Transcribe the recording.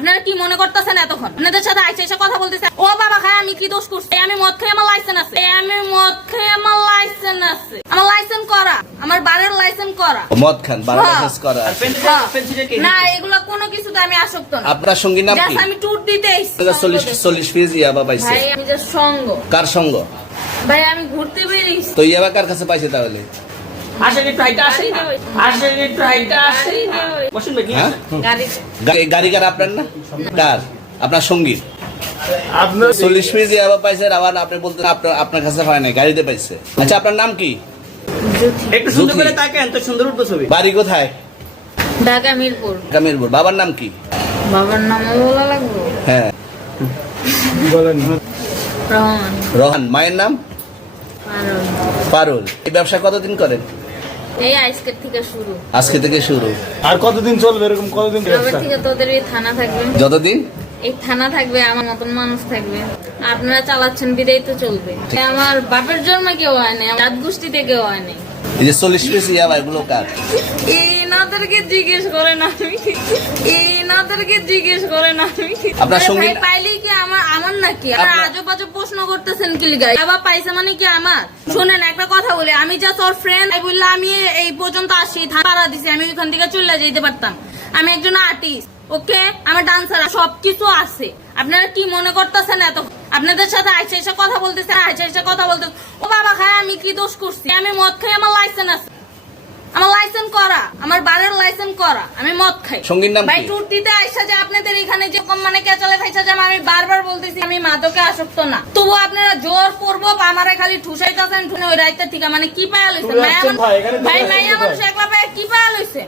আপনারা কি মনে করতেছেন এতক্ষণ? আপনাদের সাথে আইসে এসে কথা বলতেছে। ও বাবা খায় আমি কি দোষ করছি? আমি মদ খেয়ে আমার লাইসেন্স আছে। আমি মদ খেয়ে আমার লাইসেন্স আছে। আমার লাইসেন্স করা। আমার বারের লাইসেন্স করা। মদ খান বারো হ্যাঁ। লাইসেন্স করা আর আছে। পেন্সিল হ্যাঁ। না? এগুলো কোনো কিছুতে আমি আসক্ত না। আপনার সঙ্গী নাম কি? আমি ট্যুর দিতে এসেছি। চল্লিশ চল্লিশ পিস ইয়াবা পাইছে। ভাই আমি যে সঙ্গ। কার সঙ্গ? ভাই আমি ঘুরতে বেরিয়েছি। তো ইয়াবা কার কাছে পাইছে তাহলে? আসেন একটু হাইটা আসেন আসেন একটু হাইটা আসেন? বসুন ভাই হ্যাঁ? গাড়ি কার আপনার না? কার? আপনার সঙ্গী? আপনার চল্লিশ পিস ইয়াবা পাইছে আবার আপনি বলতেন আপনার আপনার কাছে পায় নাই গাড়িতে পাইছে। আচ্ছা আপনার নাম কি? একটু সুন্দর করে তাকেন তো সুন্দর উঠতো ছবি। বাড়ি কোথায়? ঢাকা মিরপুর। কামিরপুর বাবার নাম কি? বাবার বলা লাগবে। হ্যাঁ। বলেন। রহমান মায়ের নাম? পারুল। পারুল। এই ব্যবসা কতদিন করেন? এই আজকের থেকে শুরু। আজকে থেকে শুরু। আর কতদিন চলবে এরকম? কতদিন কবে থেকে তোদের এই থানা থাকবে। যতদিন? এই থানা থাকবে আমার মতন মানুষ থাকবে। আপনারা চালাচ্ছেন বিদায় তো চলবে। আমার বাপের জন্ম কেউ হয় নাই জাত গোষ্ঠীতে কেউ হয় নাই। এই যে চল্লিশ পিস ইয়াবা এগুলো কার? এই নাদেরকে জিজ্ঞেস করেন আমি। এই নাদেরকে জিজ্ঞেস করেন আমি। আপনার সঙ্গী- ভাই পাইলেই কি আমার আমার নাকি? আর আজব আজব প্রশ্ন করতেছেন কি লিগা পাইছে মানে কি আমার? শুনেন একটা কথা বলি। আমি যা তোর ফ্রেন্ড বললে আমি এই পর্যন্ত আসি থানা দিছি। আমি ওইখান থেকে চলে যেতে পারতাম। আমি একজন আর্টিস্ট ওকে আমার ডান্সার সবকিছু আছে। আপনারা কি মনে করতেছেন এত আপনাদের সাথে আইসে এসে কথা বলতেছে আইসে এসে কথা বলতে ও বাবা খায় আমি কি দোষ করছি? আমি মদ খাই আমার লাইসেন্স আছে। লাইসেন্স করা আমার বারের লাইসেন্স করা আমি মদ খাই। সঙ্গীর নাম ভাই কি? দিতে আইসা যে আপনাদের এখানে যে কম মানে কেচালে ফাইসা যে আমি বারবার বলতেছি আমি মাদকে আসক্ত না। তবু আপনারা জোর করব আমারে খালি ঠুসাইতাছেন ঠুনে ওই রাইতে ঠিক। মানে কি পায়া লইছেন মায়া ভাই, মাইয়া? মানুষ একলা পায়া কি পায়া লইছে?